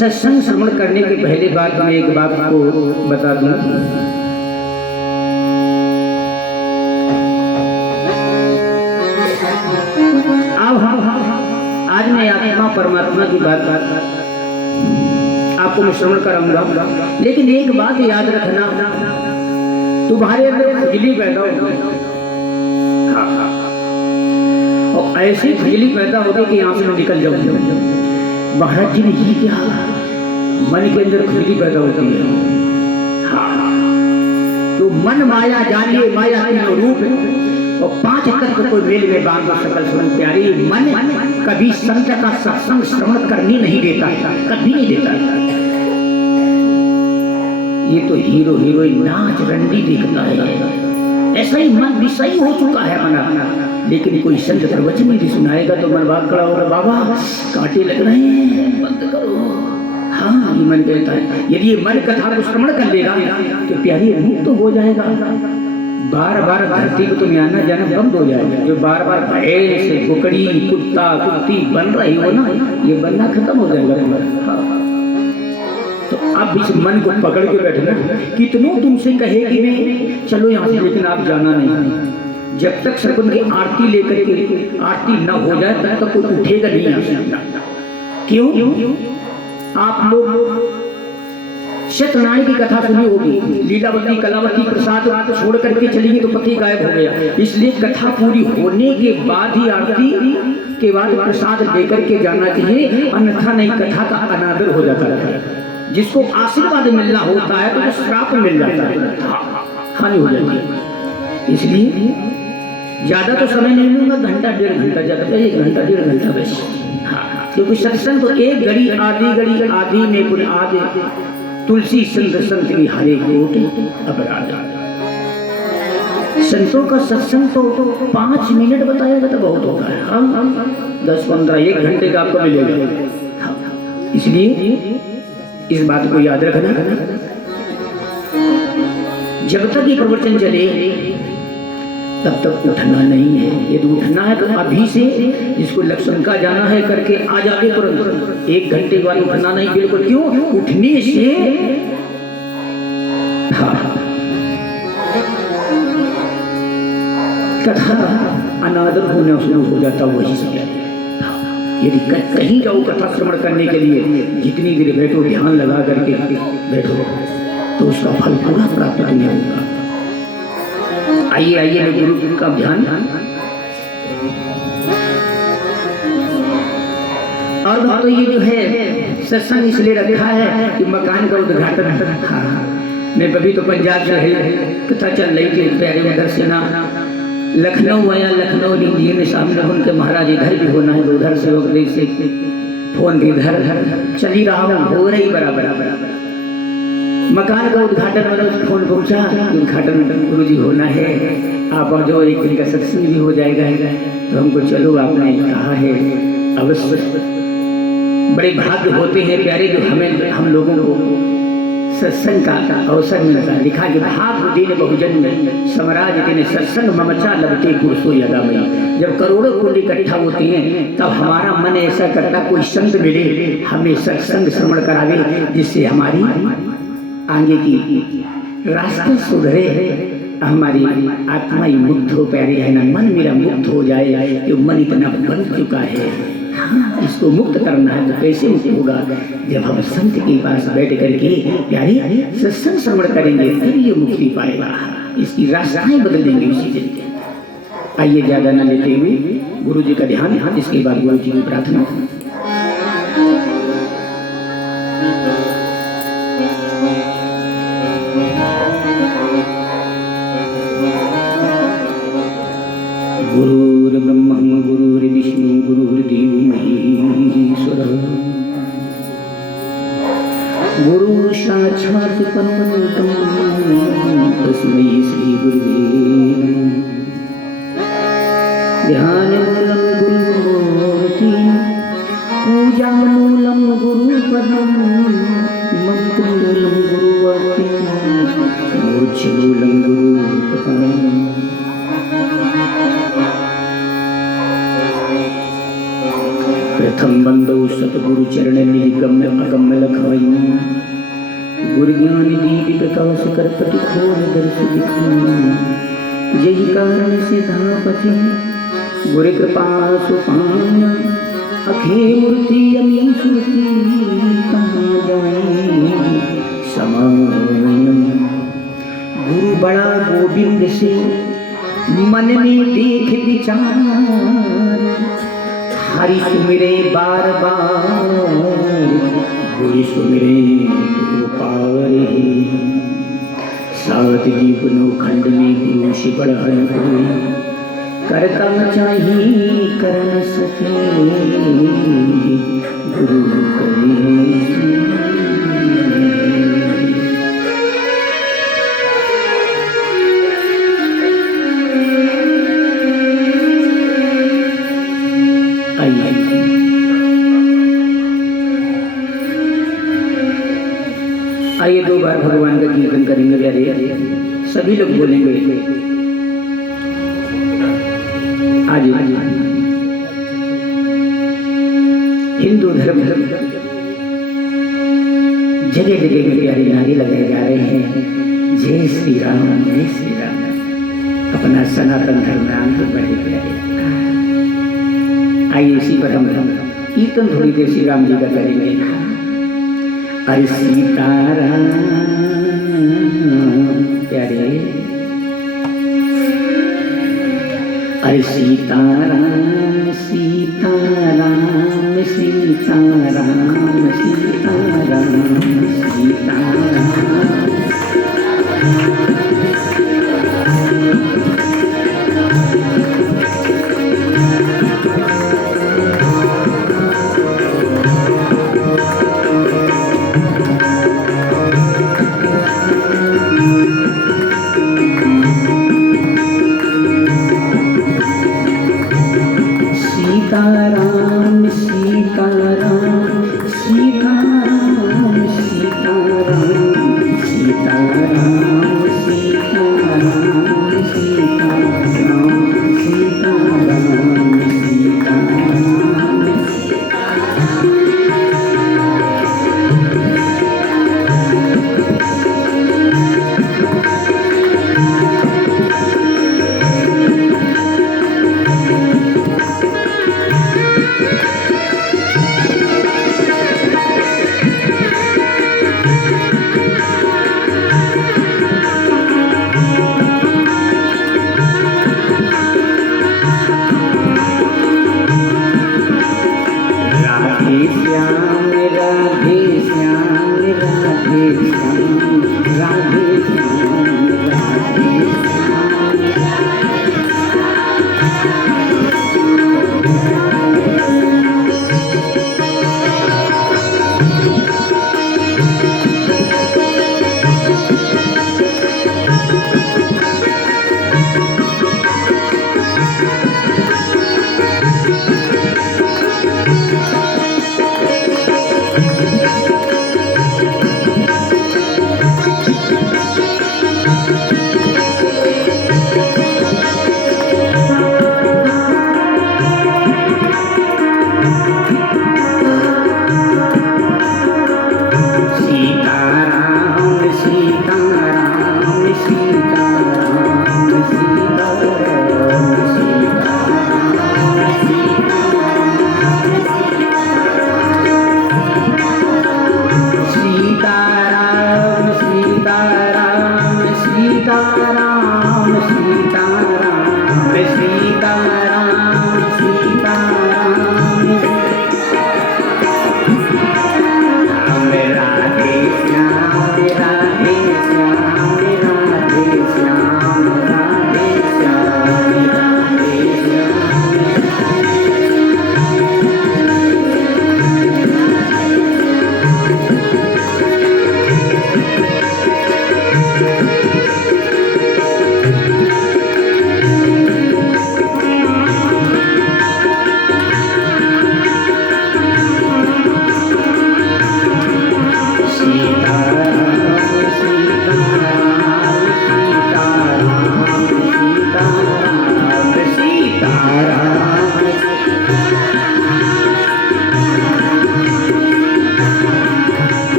सत्संग श्रवण करने के पहले बात मैं एक बात को बता दूं। आज मैं आत्मा परमात्मा की बात आपको मैं श्रवण कराऊंगा, लेकिन एक बात याद रखना, तुम्हारे अंदर खुजली पैदा होगी और ऐसी खुजली पैदा होगी कि यहाँ से निकल जाओ। महाराज जी ने ये क्या, मन के अंदर खुजली पैदा होती है। तो मन माया जानिए, माया तीनों रूप और 5 तत्व को मेल में बांधो सकल सुन प्यारी। मन कभी संत का सत्संग श्रवण करने नहीं देता, कभी नहीं देता। ये तो हीरो हीरोइन नाच रंडी दिखता है, ऐसा ही मन विषयी हो चुका है मना। लेकिन कोई संत प्रवचन नहीं सुनाएगा तो मन भाग खड़ा होगा, बाबा कांटे लग रहे हैं, बंद करो। हाँ, ये मन कहता है। यदि ये मन कथा को श्रवण कर लेगा तो प्यारी मुक्त तो हो जाएगा। बार बार धरती को तुम्हें आना जाना बंद हो जाएगा। जो बार बार भैंस कुकड़ी कुत्ता कुत्ती बन रही हो ना, ये बनना खत्म हो जाएगा तुम्हारा। तो अब इस मन को पकड़ के बैठना। कितनों तुमसे कहे कि नहीं चलो यहाँ से, लेकिन आप जाना नहीं। जब तक सकुन की आरती लेकर के आरती न हो जाए तब तक कोई उठेगा नहीं यहाँ से। क्यों? आप लोग सत्यनारायण की कथा सुनी होगी, लीलावती कलावती प्रसाद छोड़ करके चलेंगे तो पति गायब हो गया। इसलिए कथा पूरी होने के बाद ही आरती के बाद प्रसाद लेकर के जाना चाहिए, अन्यथा नहीं कथा का अनादर हो जाता है। जिसको आशीर्वाद मिलना होता है तो श्राप मिल जाता है, हानि हो जाती है। इसलिए ज्यादा तो समय नहीं लूंगा, घंटा 1.5 घंटा, ज्यादा 1 घंटा 1.5 घंटा बस। क्योंकि सत्संग तो एक घड़ी आधी में पुन आधे तुलसी संत संत की हरे कोट अपराध। संतों का सत्संग तो 5 मिनट बताएगा तो बहुत होता है। हम 10-15 1 घंटे का आपको मिलेगा। इसलिए इस बात को याद रखना, जब तक ये प्रवचन चले तब तक उठना नहीं है। यदि उठना है तो अभी से, जिसको लक्ष्मणका जाना है करके आ जाके तुरंत। 1 घंटे बाद उठना नहीं बिल्कुल। क्यों? उठने से कथा अनादर होना शुरू हो जाता, वही समय। यदि कहीं जाओ कथा श्रवण करने के लिए, जितनी देर बैठो ध्यान लगा करके बैठो तो उसका फल पूरा प्राप्त नहीं होगा। आइए आइए मैं गुरु का ध्यान। और तो ये जो है सत्संग इसलिए रखा है कि मकान का उद्घाटन। मैं कभी तो पंजाब से कथा चल रही थी, प्यारे उधर से ना लखनऊ आया, लखनऊ लीजिए में सामने उनके महाराज इधर भी होना है, उधर से उधर से फोन भी इधर चल ही रहा हूँ, हो रही बराबर। मकान का उद्घाटन वाला फोन पहुंचा, उद्घाटन गुरुजी होना है, आप जो एक दिन का सत्संग भी हो जाएगा। तो हमको चलो आपने कहा है अवश्य। बड़े भाग्य होते हैं प्यारे जो हम लोगों को सत्संग का अवसर मिलता है। लिखा कि भाग्य दिन बहुजन में समराज दिन सत्संग ममचा लगते पुरुषों यदा में। जब करोड़ों कुंड इकट्ठा होती हैं तब हमारा मन ऐसा करता कोई संत मिले, हमें सत्संग श्रवण करावे, जिससे हमारी आगे की रास्ता सुधरे, हमारी आत्मा ही मुक्त हो। प्यारे है ना, मन मेरा मुक्त हो जाए। कि मन इतना बन चुका है, हाँ, इसको मुक्त करना है। तो कैसे मुक्त होगा? जब हम संत के पास बैठ करके प्यारे सत्संग श्रवण करेंगे तभी ये मुक्ति पाएगा। इसकी रास्ताएं बदल देंगे उसी दिन। आइए ज्यादा न लेते हुए गुरु जी का ध्यान, इसके बाद गुरु जी की प्रार्थना। गुरुर्ब्रह्मा गुरुर्विष्णु गुरुर्देव महेश्वरः, गुरु साक्षात् परब्रह्म तस्मै श्री गुरुवे नमः। ध्यान मूलम गुरुमूर्ति, पूजा मूलम गुरुपदम, मंत्र मूलम गुरुवाक्य, मोक्ष मूलम गुरुपदम। प्रथम बंदो सतगुरु चरण निगम्य अगम्य लखवई गुरु ज्ञान दीप प्रकाश कर पति खोल दर्श दिखाई यही कारण से धापति गुरु कृपा सुपान अखे मूर्ति अमी सुरती कहाँ जाए समायम गुरु बड़ा गोविंद से मन में देख विचार हरि सुमिरे बार बार गुरु सुमिरे तो पावरे सात जीवनों खंड में गुरु से बढ़ाए करता चाहिए कर न सके गुरु करे आइए दो बार भगवान का कीर्तन करेंगे प्यारे सभी लोग बोलेंगे आज हिंदू धर्म जगह जगह में प्यारे नारे लगाए जा रहे हैं जय श्री राम अपना सनातन धर्म नाम तो बड़े प्यारे। आइए इसी पर हम कीर्तन थोड़ी देर श्री राम जी का करेंगे। हरि सीताराम प्यारे हरि सीताराम सीताराम सीताराम सीताराम सीताराम सीताराम सीताराम सीताराम सीताराम सीताराम सीताराम सीताराम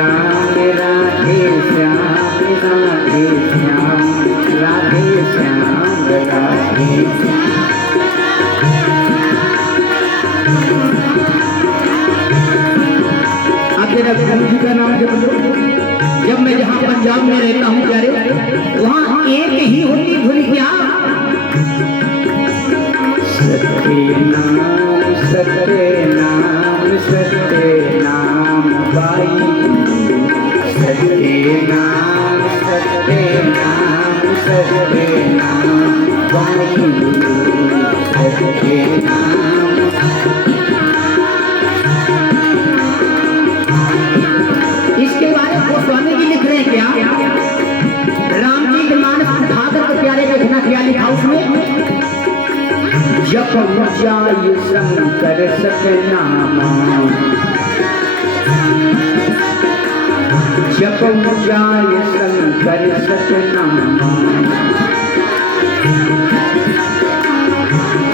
श्याम राधे श्याम राधे श्याम राधे श्याम राधे आप जरा गुरु जी का नाम जप लो। जब मैं जहाँ पंजाब में रहता हूँ प्यारे, वहाँ एक ही होती धुन क्या, सत्य नाम सत्य नाम सत्य नाम बाई, सत्य नाम सत्य नाम सत्य नाम बाई, सत्य नाम। इसके बारे में गोस्वामी जी लिख रहे हैं क्या, रामचरित मानस ठाकर के प्यारे का लिखना क्या लिखा उसमें, जप जाय शंकर सतनामा, जप जाय शंकर सतनामा,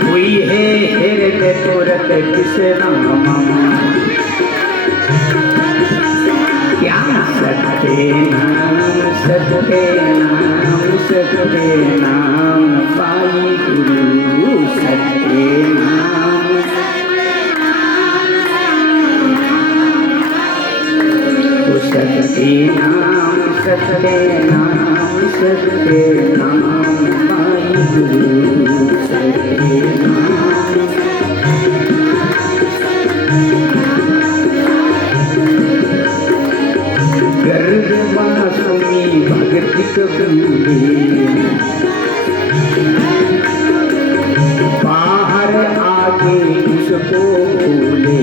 हुई है हृदय तुरत विश्रामा, क्या सत्य नाम सत्य नाम सत्य नाम पाई गुरु, सत्य नाम सत्य नाम सत्य नाम सत्य नाम पाई गुरु, सत्य नाम। गर्भवासुनी भगति कबूले, बाहर आके उसको भूले,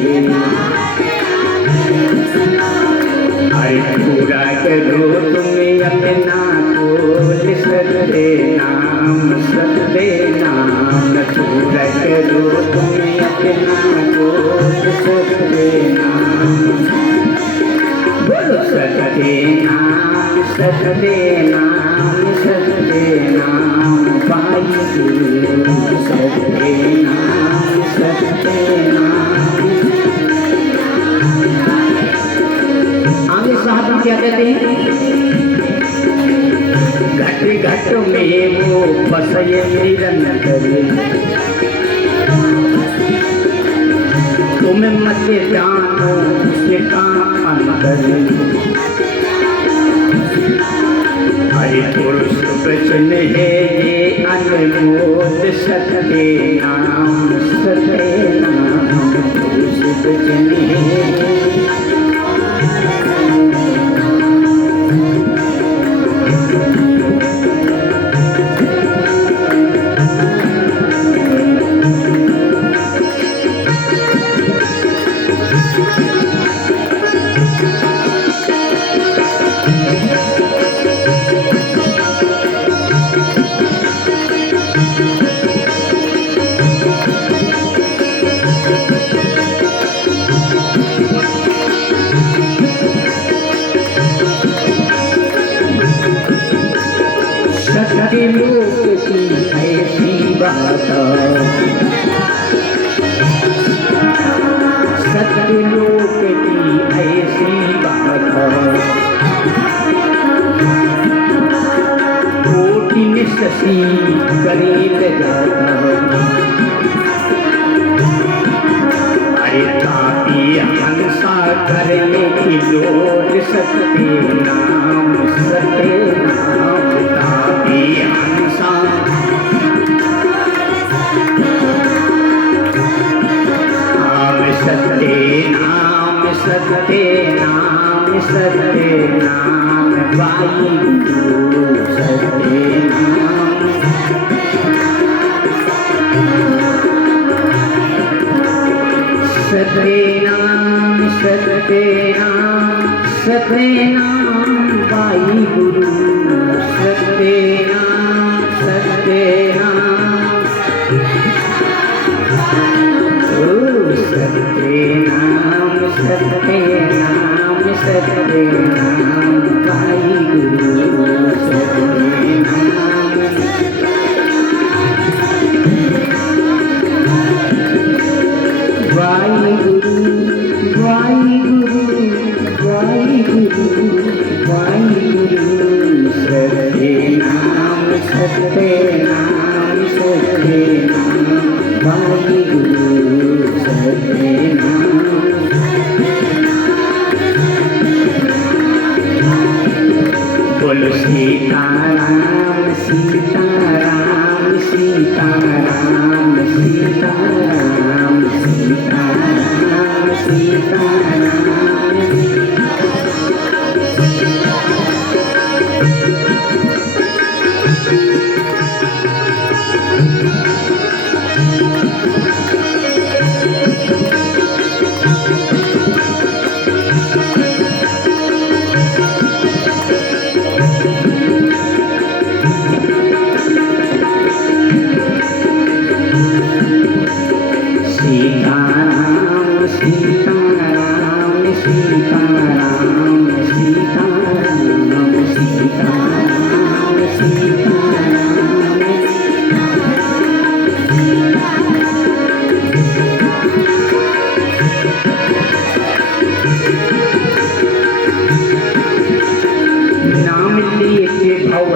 अरे पूरा करो तुम्हें अपना बोल, सत्य नाम सत्य नाम, पूरा करो तुम्हें अपना बोल, सत्य नाम, सत्य नाम सत्य नाम सत्य नाम पाई गुरु, सत्य नाम सत्य नाम। आगे साहब क्या कहते हैं, घट घट में वो बसये निरंतर, तुम मत जानो उसका अंतर, हरि पुरुष वचन है ये अनमोल, सत्य नाम सत्य नाम पुरुष वचन है। सत्य लोक की ऐसी बात, सत्य लोक की ऐसी बात, कोटि में शशि करीब जाता, अरे तापी हंसा करने की लोट, सत्य नाम सत्य नाम, तापी हंसा सत्य नाम सत्य नाम सत्य नाम पाई गुरु, सत्य नाम। सत्य नाम सत्य नाम सत्य नाम पाई गुरु, सत्य नाम सत्य नाम, सत्य नाम सत्य नाम सत्य नाम पाई गुरु, सत्य नाम। वाई गुरु वाई गुरु वाई गुरु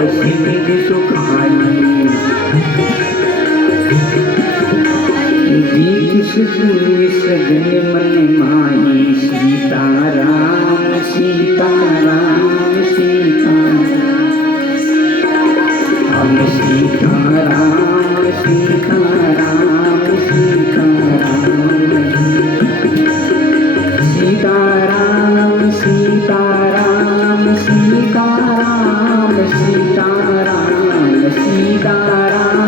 सिद्ध सुखाई दीप सजन मन माही सीताराम सीताराम सीताराम सीताराम सीताराम सीताराम सीताराम सीताराम सीताराम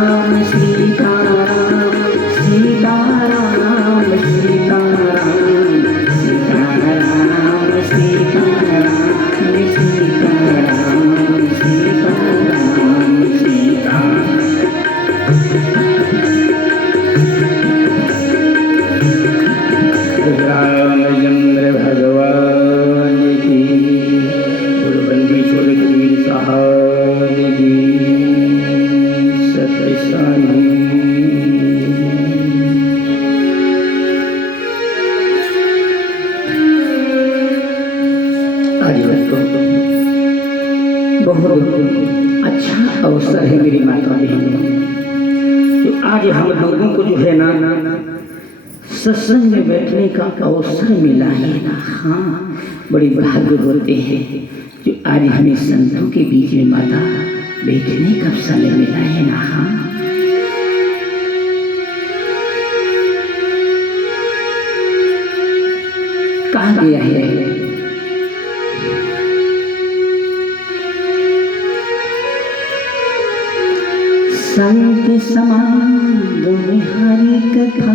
सीताराम सीताराम सीताराम सीताराम सीताराम सीताराम सीताराम रामचंद्र भगवान की गुरुबंदीश्वर कबीर साहब की सत्य साई। बहुत अच्छा अवसर है मेरी माता बहनों, जो आज हम लोगों को जो है ना सत्संग में बैठने का अवसर मिला है ना। हाँ, बड़ी भाग्य होते हैं जो आज हमें संतों के बीच में माता बैठने का अवसर मिला है ना। हाँ, कहाँ गया है संत समागम हरि कथा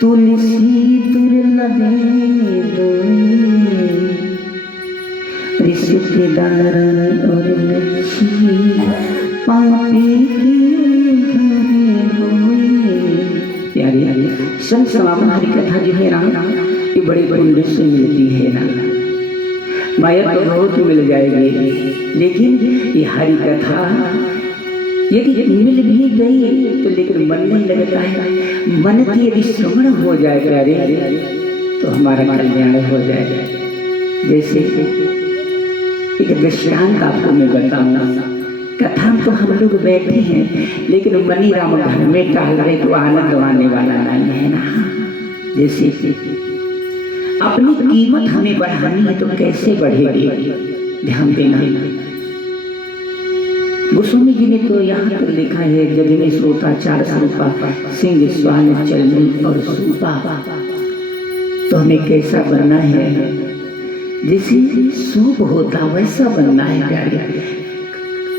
तुलसी दुर्लभे दोई रिश्तेदार और लक्ष्मी पापी के घरे होए। प्यारे संत समागम हरि कथा जो है ना, ये बड़े पुण्य से मिलती है ना। माया तो बहुत मिल जाएगी, लेकिन ये हरि कथा यदि मिल भी गई तो लेकिन मन नहीं लगता है। मन की यदि श्रवण हो जाए प्यारे तो हमारा कल्याण हो जाएगा। जैसे एक दृष्टांत आपको मैं बताऊंगा। कथा तो हम लोग बैठे हैं, लेकिन मनी राम घर में टहल रहे तो आनंद आने वाला नहीं है ना। जैसे अपनी कीमत हमें बढ़ानी है तो कैसे बढ़ेगी, ध्यान देना। गोस्वामी जी ने तो यहाँ पर लिखा है, जगने श्रोता चार स्वरूपा सिंह स्वान चलनी और सूपा। तो हमें कैसा बनना है, जैसे सूप होता वैसा बनना है प्यारे।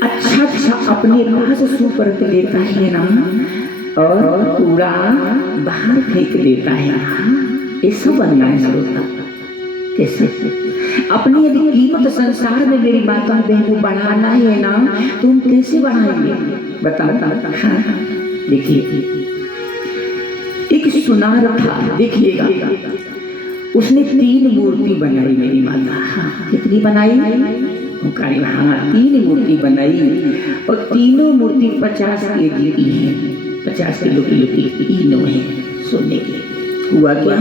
अच्छा अपने पास सूप रख लेता है ना, और कूड़ा बाहर फेंक देता है। ऐसा बनना है श्रोता। कैसे अपनी यदि कीमत संसार में मेरी माता बहनों बढ़ाना है ना, तुम कैसे बढ़ाएंगे बताता। देखिए एक सुनार था, देखिएगा उसने 3 मूर्ति बनाई मेरी माता। कितनी बनाई? हाँ 3 मूर्ति बनाई, और तीनों मूर्ति 50 केजी की है। 50 किलो की तीनों है सोने की। हुआ क्या,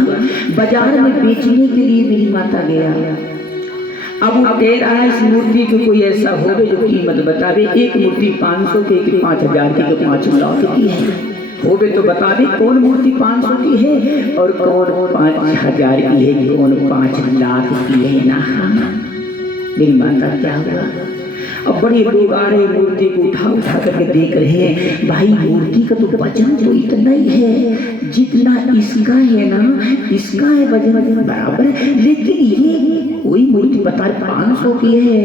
बाजार में बेचने के लिए मेरी माता गया। अब वो कह रहा है इस मूर्ति को कोई ऐसा होवे जो कीमत बतावे। एक मूर्ति 500 की, 5000 की, 5 लाख की है। होवे तो बतावे कौन मूर्ति 500 की है और कौन 5000 की है, कौन 5 लाख की है ना। मेरी माता क्या हुआ, अब बड़े लोग आ रहे मूर्ति को उठा करके देख रहे हैं। भाई मूर्ति का तो वजन तो इतना ही है जितना इसका है ना, इसका है वजन बराबर है। लेकिन ये कोई मूर्ति बता 500 की है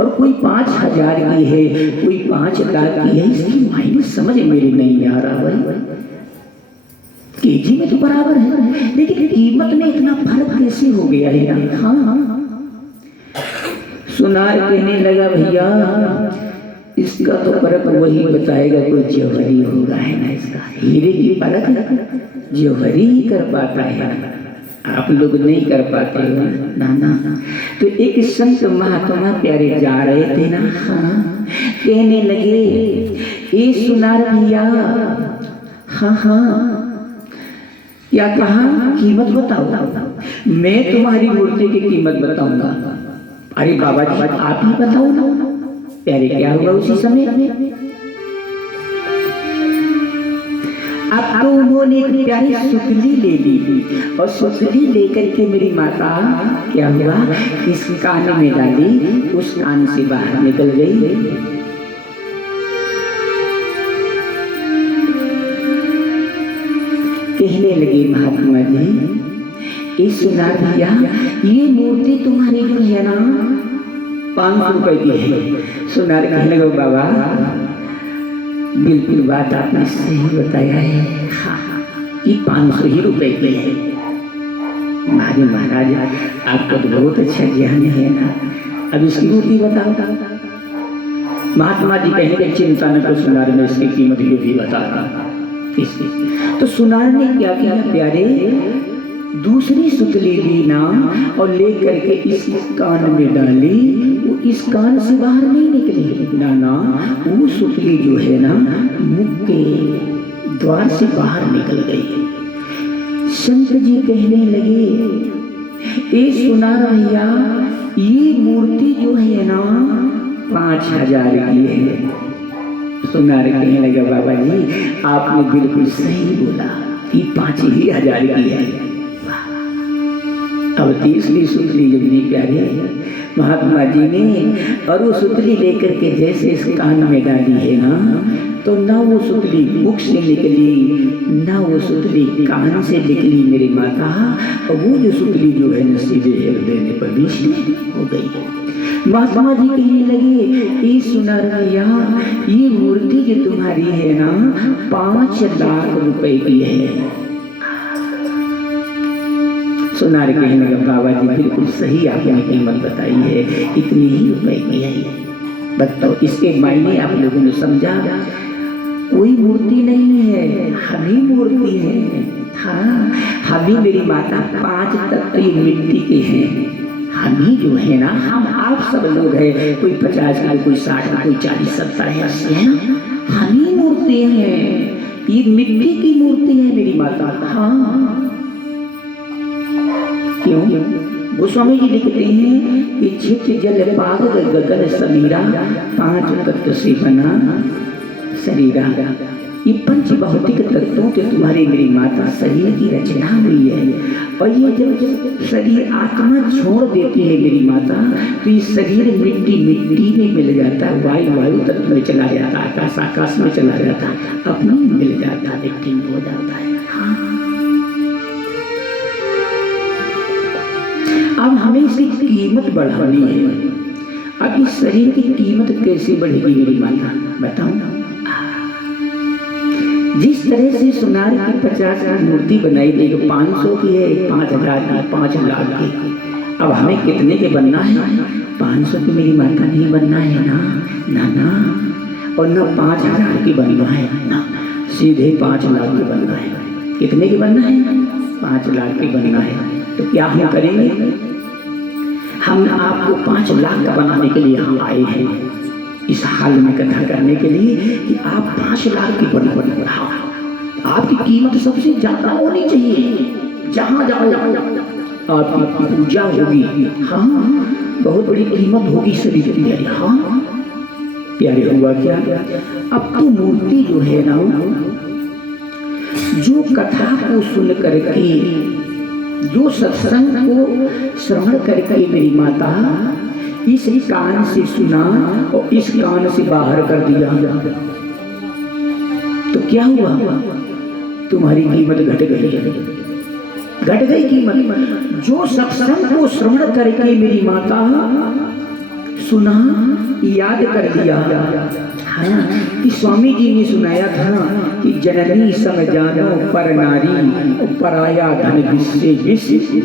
और कोई 5000 की है, कोई 5 लाख की है। इसकी मायने समझ मेरी नहीं आ रहा भाई। केजी में तो बराबर है, लेकिन कीमत में इतना फर्क कैसे हो गया है ना। हाँ सुनार कहने लगा भैया इसका तो परख वही बताएगा, कोई जौहरी होगा है ना। इसका हीरे की परख जौहरी ही कर पाता है, आप लोग नहीं कर पाते हो ना। तो एक संत महात्मा प्यारे जा रहे थे ना। हाँ कहने लगे ये सुनार भैया, हाँ क्या कहा, कीमत बताओ। मैं तुम्हारी मूर्ति की कीमत बताऊंगा। अरे बाबा जी आप ही बताओ ना प्यारे क्या हुआ उसी समय। अब तो उन्होंने एक प्यारी सुतली ले ली और सुतली लेकर के मेरी माता क्या हुआ इस कान में डाली, उस कान से बाहर निकल गई। कहने लगे महात्मा जी इस सुनार भैया ये मूर्ति तुम्हारी जो है ना 500 रुपए की है। सुनार कहने लगे बाबा बिल्कुल बात आपने सही बताया है, ये 500 ही रुपए की है। हमारे महाराज आपको तो बहुत अच्छा ज्ञान है ना, अब इसकी मूर्ति बताओ। महात्मा जी कहेंगे चिंता न करो सुनार में इसकी कीमत भी बता रहा। तो सुनार ने क्या किया प्यारे दूसरी सुतली ली ना और लेकर के इस कान में डाली, वो इस कान से बाहर नहीं निकली ना वो सुतली जो है ना मुख के द्वार से बाहर निकल गई। संत जी कहने लगे ए सुनार भैया ये मूर्ति जो है ना 5000 की है। सुनार कहने लगा बाबा जी आपने बिल्कुल सही बोला, ये 5000 की है। अब तीसरी सुतली जब प्यारे महात्मा जी ने और वो सुतली लेकर के जैसे इस कान में डाली है ना तो ना वो सुतली मुख से निकली ना वो सुतली कान से निकली मेरी माता, और वो जो सुतली जो है न सीधे हृदय में प्रवेश हो गई। महात्मा जी कहने लगे ये सुनार भैया ये मूर्ति जो तुम्हारी है ना 5 लाख रुपए की है। सुनार कहने लगा बाबा जी बिल्कुल सही आपने कीमत बताई है, इतनी ही रुपए की है। बताओ इसके मायने आप लोगों ने समझा। कोई मूर्ति नहीं है, हम ही मूर्ति है। हाँ हम ही मेरी माता 5 तत्व मिट्टी के हैं। हम ही जो है ना हम आप सब लोग हैं, कोई 50 का कोई 60 का कोई 40 70 80 है ना, हम ही मूर्ति हैं। ये मिट्टी की मूर्ति है मेरी माता। हाँ क्यों गोस्वामी जी लिखते हैं कि चित जल पाग गगन समीरा 5 तत्व से बना शरीरा। ये पंच भौतिक तत्वों से तुम्हारी मेरी माता शरीर की रचना हुई है, और ये जब शरीर आत्मा छोड़ देती है मेरी माता तो ये शरीर मिट्टी मिट्टी में मिल जाता है, वायु वायु तत्व में चला जाता है, आकाश आकाश में चला जाता है, अपनी मिल जाता है, मिट्टी हो जाता है। हाँ अब हमें इसकी कीमत बढ़ानी है। अब इस शरीर की कीमत कैसे बढ़ेगी मेरी माता बताओ। जिस तरह से सुनार की 50 की मूर्ति बनाई गई, 500 की है, 5000 की, 5 लाख की। अब हमें कितने के बनना है? 500 की मेरी माता नहीं बनना है ना ना ना, और न 5000 की बनना है ना, सीधे 5 लाख की बनना है। कितने की बनना है? 5 लाख की बनना है। तो क्या हम करेंगे? हम आपको 5 लाख का बनाने के लिए हम आए हैं, इस हाल में कथा करने के लिए कि आप 5 लाख की बढ़ाओ। आपकी कीमत सबसे ज्यादा होनी चाहिए। जहां जाओ आपकी पूजा होगी। हाँ बहुत बड़ी कीमत होगी शरीर की। हाँ प्यारे हुआ क्या अब तो मूर्ति जो है ना जो कथा को सुन करके जो सत्संग को श्रवण करके मेरी माता इस कान से सुना और इस कान से बाहर कर दिया तो क्या हुआ? तुम्हारी कीमत घट गई कीमत। जो सत्संग को श्रवण करके मेरी माता सुना याद कर दिया। हाँ कि स्वामी जी ने सुनाया था कि जननी सम जानो पर नारी पराया धन विश्व।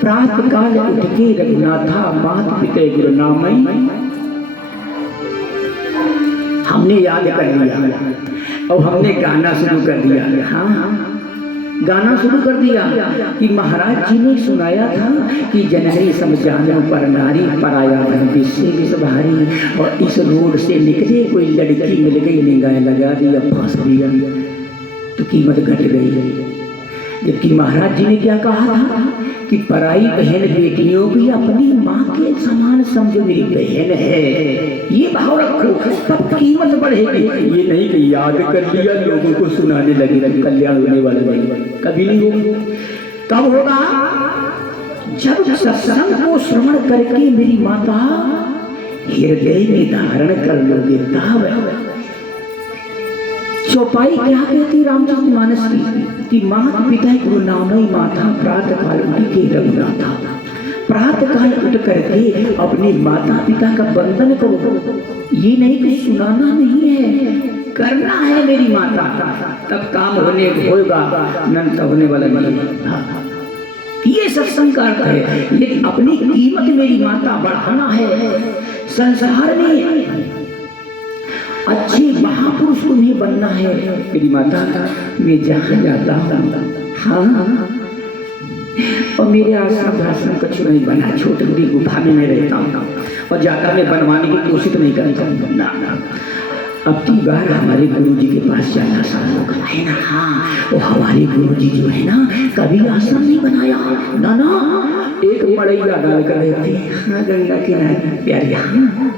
प्रातः काल उठ के रघुनाथा मात पिता गुरु नामई। हमने याद कर लिया और हमने गाना शुरू कर दिया। हाँ गाना शुरू कर दिया कि महाराज जी ने सुनाया था कि जननी समझानो पर नारी पराया धन विश्व भारी। और इस रोड से निकले कोई लड़की मिल गई, निगाह लगा दिया, फंस दिया, तो कीमत घट गई। जबकि महाराज जी ने क्या कहा था कि पराई बहन बेटियों भी अपनी माँ के समान समझो, मेरी बहन है, ये भाव रखो, तब कीमत बढ़ेगी। ये नहीं कि याद कर लिया लोगों को सुनाने लगे, कल्याण होने वाला नहीं, कभी नहीं होगा। कब होगा? जब सत्संग को श्रवण करके मेरी माता हृदय में धारण कर लोगे तब। चौपाई क्या कहती रामचरितमानस की माता पिता गुरु नामई माता प्रातः काल उठ के रघुनाथा, प्रातः काल उठ करके अपने माता पिता का वंदन करो। ये नहीं कि सुनाना नहीं है, करना है मेरी माता, तब काम होने होगा, नंतर होने वाला नहीं। ये सत्संग का अर्थ है। लेकिन अपनी कीमत मेरी माता बढ़ाना है। संसार में अच्छे महापुरुष तुम्हें बनना है मेरी माता। मैं जहाँ जाता हूँ, हाँ, और मेरे आश्रम भाषण कुछ नहीं बना, छोटी गुफा में मैं रहता हूँ और जाकर मैं बनवाने की कोशिश नहीं करता हूँ ना। अब की बार हमारे गुरु जी के पास जाना संभव है ना। हाँ, वो हमारे गुरु जी जो है ना, कभी आश्रम नहीं बनाया ना ना, एक मड़ैया डाल कर रहती है, हाँ, गंगा किनारे प्यारी, हाँ,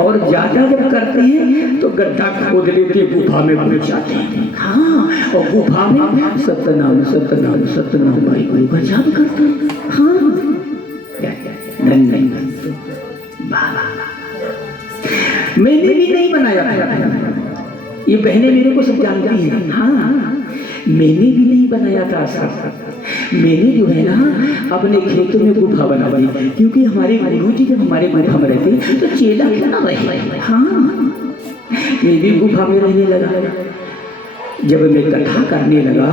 और ज्यादा जब करते हैं तो गड्ढा खोद लेते, गुफा में घुस जाते हैं। हाँ, और गुफा में सत्यनाम सत्यनाम सत्यनाम भाई गुरु का जाप करते हैं। हाँ, नहीं, मैंने भी नहीं बनाया, ये बहनें मेरे को सब जानती हैं। हाँ, मैंने भी नहीं बनाया था आश्रम। मैंने जो है ना अपने खेतों में गुफा बना दी, क्योंकि हमारे गुरु जी जब हमारे गुफा में रहते तो चेला क्यों ना रहे। हाँ, मैं भी गुफा में रहने लगा। जब मैं कथा करने लगा,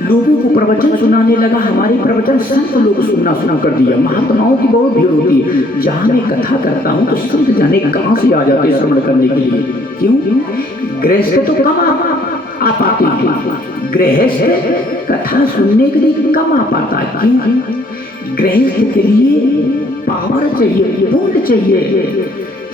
लोगों को प्रवचन सुनाने लगा, हमारे प्रवचन संत लोग सुना कर दिया। महात्माओं की बहुत भीड़ होती है। जहाँ मैं कथा करता हूँ तो संत जाने कहाँ से आ जाते श्रवण करने के लिए। क्यों? गृहस्थ तो कम आ पाते हैं, गृहस्थ कथा सुनने के लिए कम आ पाता है। क्यों? गृहस्थ के लिए पावर चाहिए, पुण्य चाहिए।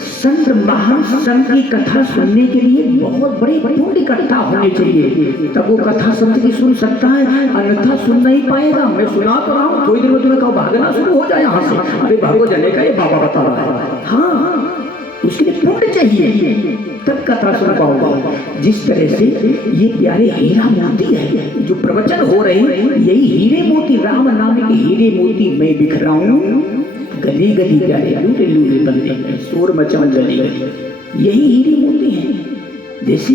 संत महान संत की कथा सुनने के लिए बहुत बड़े पुण्य इकट्ठा होने चाहिए, तब वो कथा संत की सुन सकता है, अन्यथा सुन नहीं पाएगा। मैं सुना तो रहा हूँ, थोड़ी देर में तुम्हें कहो भागना शुरू हो जाए यहाँ से, अरे भागो जाने का, ये बाबा बता रहा है। हाँ, उसके लिए पुण्य चाहिए, तब कथा सुन पाओगे। जिस तरह से ये प्यारे हीरा मोती है जो प्रवचन हो रहे हैं, यही हीरे मोती, राम नाम के हीरे मोती मैं बिखराऊं गली गली प्यारे लूले लूले बंदे, शोर मचाऊं गली गली, यही हीरे मोती हैं। जैसे